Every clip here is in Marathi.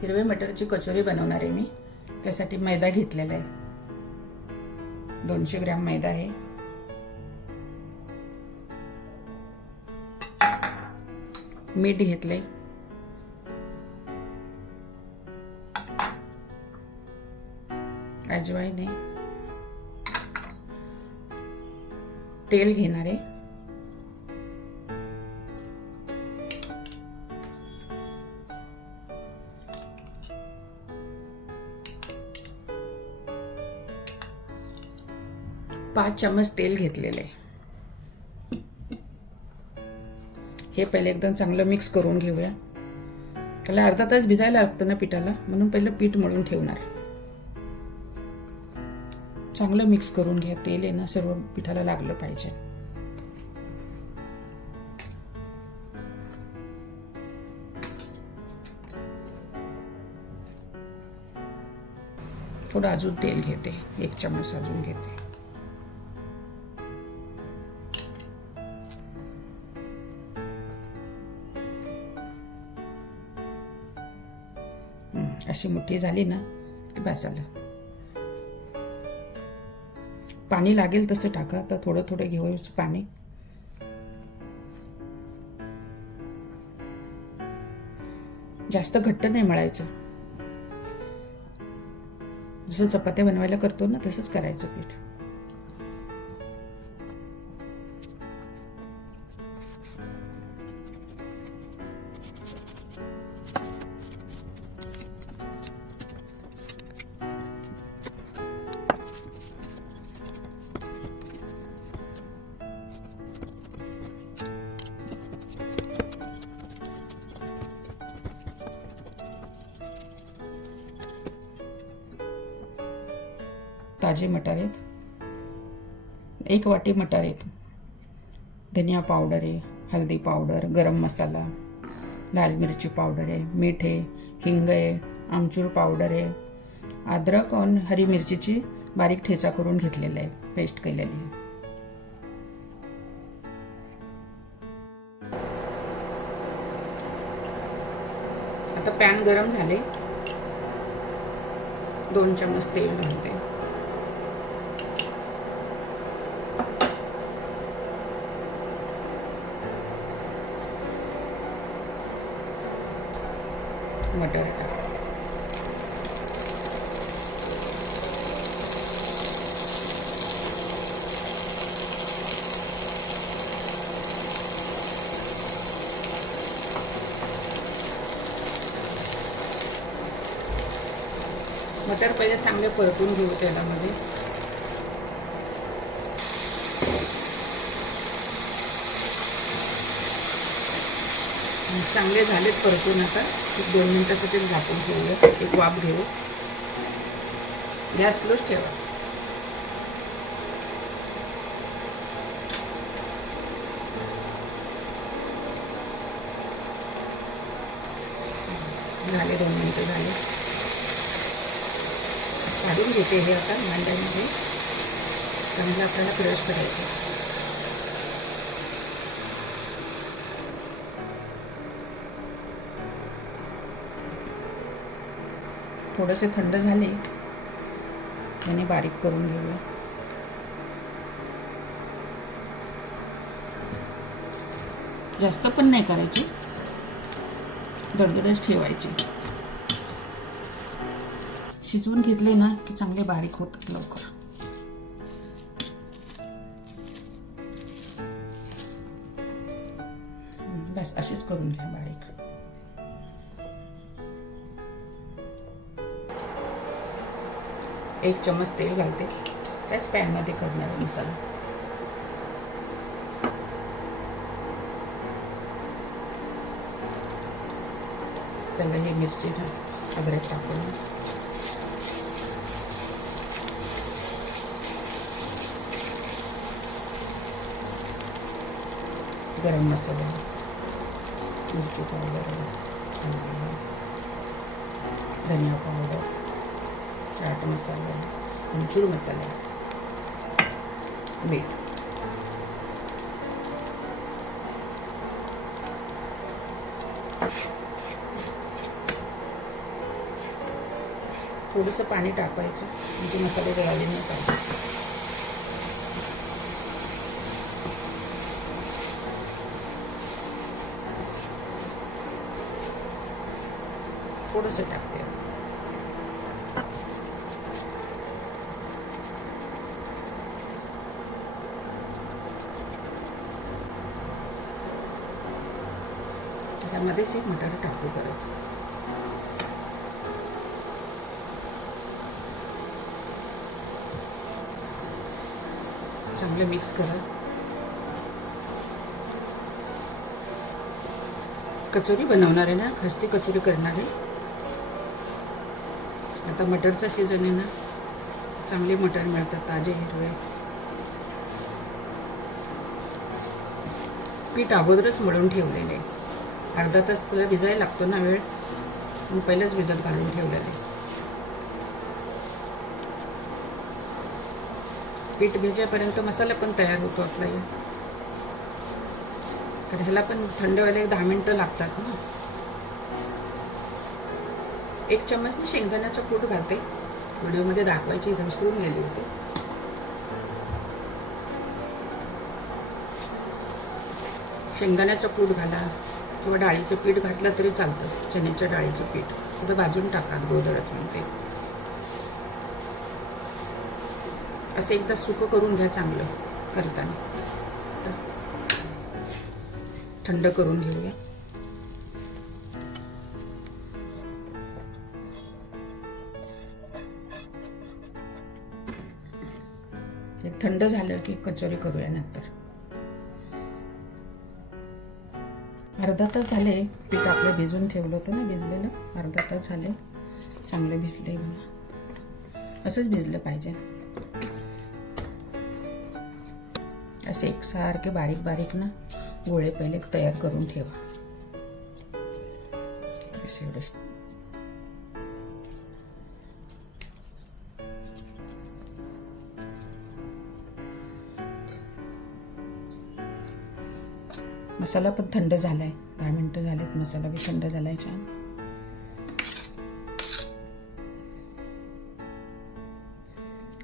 हिरवे मटरची कचोरी बनवणार आहे मी. त्यासाठी मैदा घेतलेला आहे. 200 ग्रॅम मैदा आहे. मीठ घेतले. अजवाईन आहे. तेल घेणार आहे. पाच चम्मच तेल घेतलेले आहे. हे पहिले एकदम चांगलं मिक्स करून घेऊया. त्याला अर्धा तास भिजायला लागतं ना पिठाला, म्हणून पहिलं पीठ मळून ठेवणार. चांगलं मिक्स करून घ्या. तेल आहे ना सर्व पिठाला लागलं पाहिजे. थोडं अजून तेल घेते. 1 चम्मच अजून घेते. अशी मुठ्ठी झाली ना की बस झालं. पाणी लागेल तसं टाका. तर थोडं थोडं घेऊन पाणी. जास्त घट्ट नाही मळायचं. जसं चपात्या बनवायला करतो ना तसंच करायचं पीठ. ताजे मटार आहेत. 1 वाटी मटार आहेत. धनिया पावडर आहे, हल्दी पावडर, गरम मसाला, लाल मिरची पावडर आहे, मीठ आहे, हिंग आहे, आमचूर पावडर आहे, अद्रक आणि हरी मिरचीची बारीक ठेचा करून घेतलेला आहे, पेस्ट केलेली आहे. आता पॅन गरम झाले. 2 चम्मच तेल घालते. मटर टाक. मटर पहिले चांगले परतून घेऊ तेलामध्ये. चांगले झालेत परतून. आता 1-2 मिनिटासाठी झाकून ठेवूया. एक वाफ घेऊ. गॅस स्लोच ठेवा. झाले 2 मिनिटं झाले. काढून घेते हे आता भांड्यामध्ये. चांगलं आपल्याला क्रश करायचं. थोडेसे थंड झाले आणि बारीक करून घेऊया. जास्त पण नाही करायची, दडदडच ठेवायची. शिजवून घेतले ना की चांगले बारीक होतात लवकर. बस अशीच करून घ्या बारीक. एक चम्मच तेल घालते. त्याच पॅन मध्ये करणार मसाला. त्याला ही मिरची अद्रक टाकून गरम मसाला, मिरची पावडर, धनिया पावडर, चाट मसाला, आमचूर मसाला, मीठ. थोडंसं पाणी टाकायचं म्हणजे मसाले जळाले नाही पाहिजे. थोडंसं टाकते. त्यामध्येच एक मटार टाकू परत. चांगलं मिक्स करा. कचोरी बनवणार आहे ना, खस्ती कचोरी करणार आहे. आता मटरचा सीजन आहे ना, चांगले मटर मिळतात ताजे हिरवे. पीठ अगोदरच मळून ठेवलेले आहे. अर्धा तास तुला भिजायला लागतो ना वेळ, मग पहिलेच भिजत घालून ठेवलेलं आहे. पीठ भिजेपर्यंत मसाला पण तयार होतो आपला. तर ह्याला पण थंड व्हायला 10 मिनिटं लागतात ना. 1 चम्मच मी शेंगदाण्याचं कूट घालते. व्हिडिओमध्ये दाखवायची विसरून गेली होती. शेंगदाण्याचं कूट घाला किंवा डाळीचं पीठ घातलं तरी चालतं. चण्याच्या डाळीचं पीठ थोडं भाजून टाका अगोदरच. म्हणते असं एकदा सुकं करून घ्या चांगलं करताना. थंड करून घेऊया. थंड झालं की कचोरी करूया नंतर. अर्धा तास झाले पीठ आपलं भिजून ठेवलं होतं ना, भिजलेलं. अर्धा तास झाले, चांगले भिजले. असंच भिजलं पाहिजे. असे एकसारखे बारीक बारीक ना गोळे पहिले तयार करून ठेवा. एवढे मसाला पण थंड झालाय. 10 मिनिटं झालेत, मसाला बी थंड झालाय छान.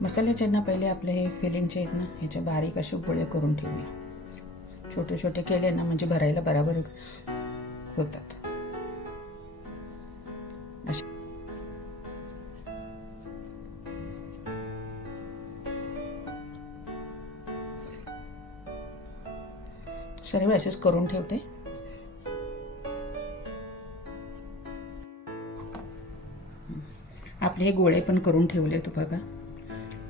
मसाल्याचे ना पहिले आपले हे फिलिंगचे आहेत ना, ह्याचे बारीक असे गोळे करून ठेवूया. छोटे छोटे केले ना म्हणजे भरायला बराबर होतात. सर्व असेच करून ठेवते. आपले हे गोळे पण करून ठेवले तू बघा.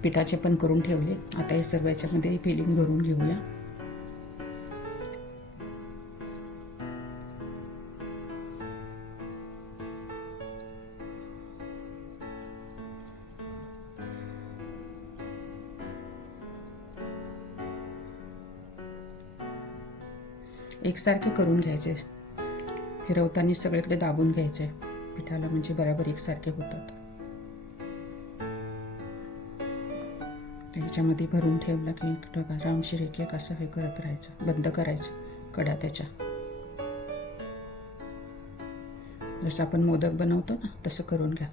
पिठाचे पण करून ठेवले. आता हे सर्व याच्यामध्ये फिलिंग भरून घेऊया. एकसारखे करून घ्यायचे. फिरवताना सगळीकडे दाबून घ्यायचे पिठाला, म्हणजे बरोबर एकसारखे होतात. त्याच्यामध्ये भरून ठेवलं की आरामशीर एक एक असं हे करत राहायचं. बंद करायचं कडा त्याच्या. जसं आपण मोदक बनवतो ना तसं करून घ्या.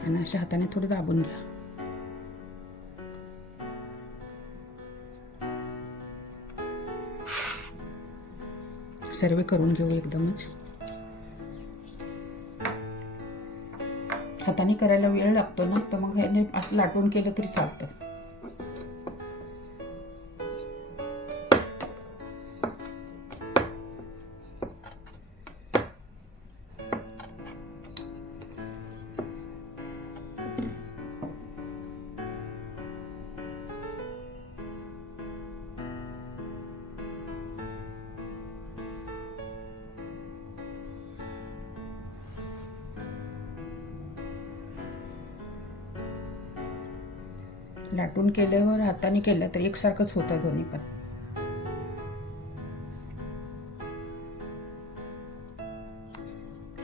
आणि अशा हाताने थोडं दाबून घ्या. सर्व करून घेऊ एकदमच. हाताने करायला वेळ लागतो ना, तर मग हे असं लाटून केलं तरी चालतं. लाटून केल्यावर हाताने केलं तर एकसारखंच होतं दोन्ही पण.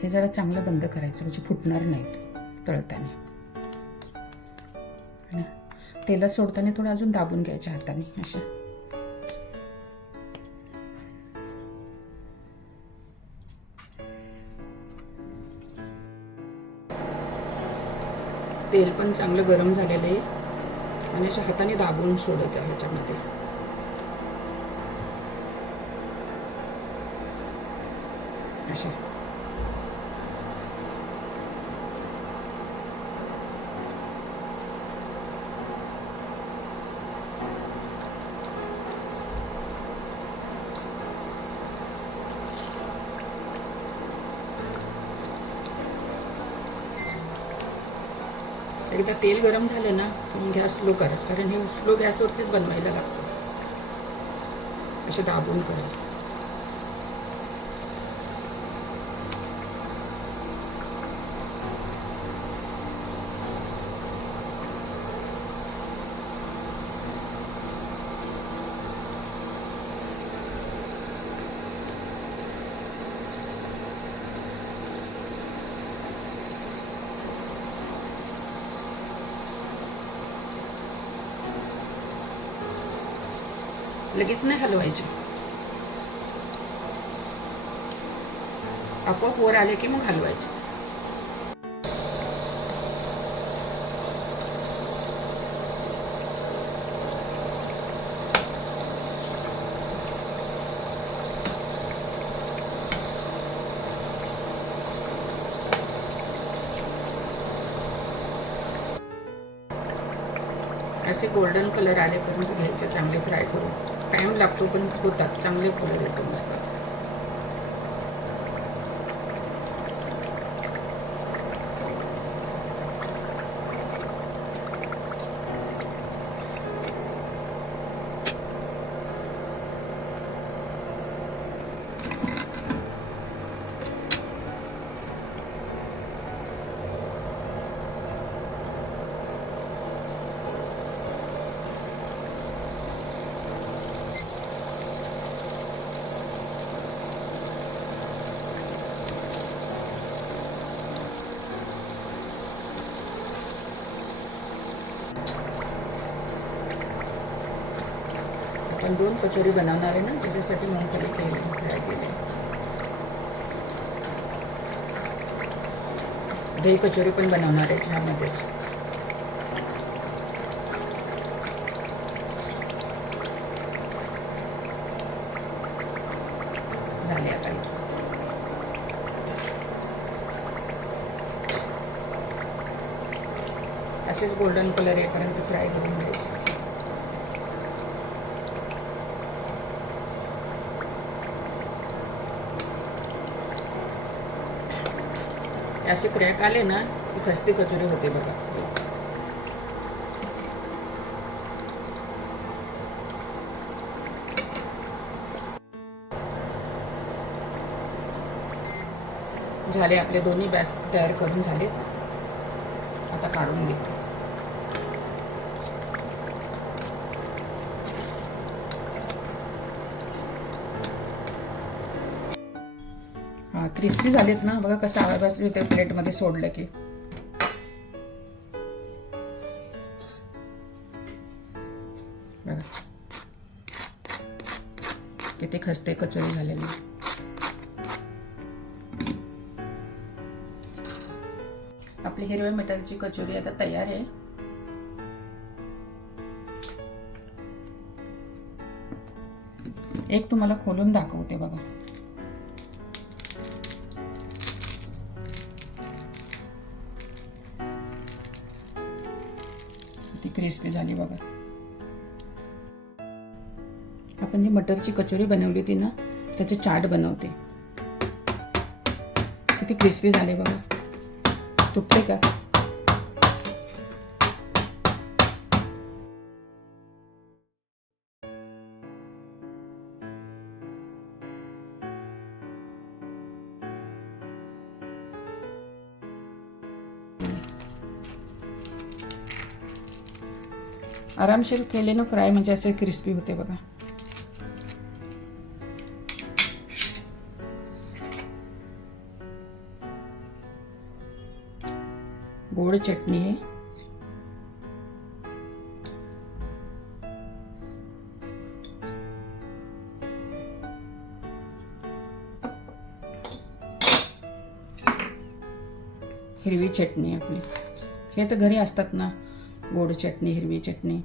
हे जरा चांगलं बंद करायचं म्हणजे फुटणार नाहीत तळताना. आणि तेलात सोडताना थोडं अजून दाबून घ्यायच्या हाताने अशा. तेल पण चांगलं गरम झालेलं आहे आणि अशा हाताने दाबून सोडत आहे ह्याच्यामध्ये. अशा एकदा तेल गरम झालं ना की गॅस स्लो करा, कारण हे स्लो गॅसवरतीच बनवायला लागतं. असे दाबून करा. लगेच नाही हलवायचे, आपोआप वर आले की मग हलवायचे. असे गोल्डन कलर आलेपर्यंत घ्यायचे, चांगले फ्राय करून. टाइम लागतो पण होतात, चांगले कलर येतो मस्त. आपण 2 कचोरी बनवणार आहे ना, त्याच्यासाठी मूंगफली केली, फ्राय केली. दही कचोरी पण बनवणार आहे ह्यामध्येच. झाले आता. असेच गोल्डन कलर येईपर्यंत फ्राय करून घ्यायचे. असे क्रॅक आले ना की खस्ती कचोरी होते बघा. झाले आपले दोन्ही बॅच तयार करून झाले. आता काढून घेतो. हा क्रिस्पी झालेत ना बघा, कसं आवाज येते प्लेटमध्ये सोडलं की. बघा किती खस्ते कचोरी झालेली. आपली हिरव्या मटारची कचोरी आता तयार आहे. एक तुम्हाला खोलून दाखवते बघा. किती क्रिस्पी झाली बघा. आपण जी मटरची कचोरी बनवली होती ना, त्याचे चाट बनवते. किती क्रिस्पी झाले बघा. तुटते का? आरामशीर केले ना फ्राय, म्हणजे असे क्रिस्पी होते बघा. गोड चटणी आहे. हिरवी चटणी आपली, हे तर घरी असतात ना, गोड चटणी, हिरवी चटणी.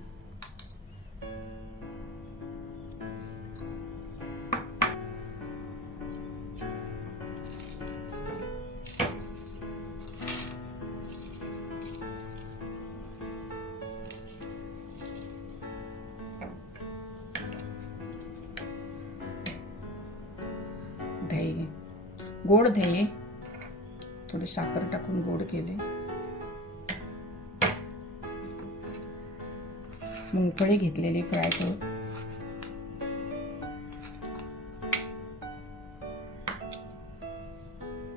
दही, गोड दही, थोडी साखर टाकून गोड केले. मुंगफळी घेतलेली फ्राय करून,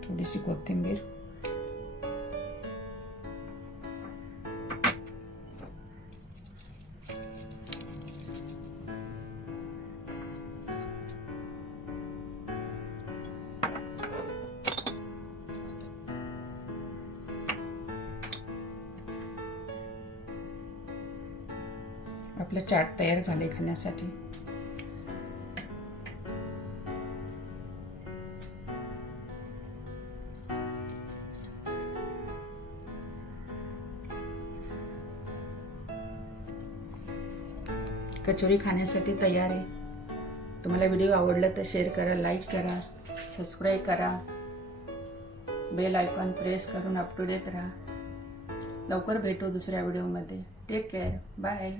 थोडीशी कोथिंबीर, आपलं चाट तयार झाले खाण्यासाठी. कचोरी खाण्यासाठी तयार आहे. तुम्हाला व्हिडिओ आवडला तर शेअर करा, लाईक करा, सबस्क्राईब करा, बेल आयकॉन प्रेस करून अप टू डेट राहा. लवकर भेटू दुसऱ्या व्हिडिओमध्ये. Take care, bye.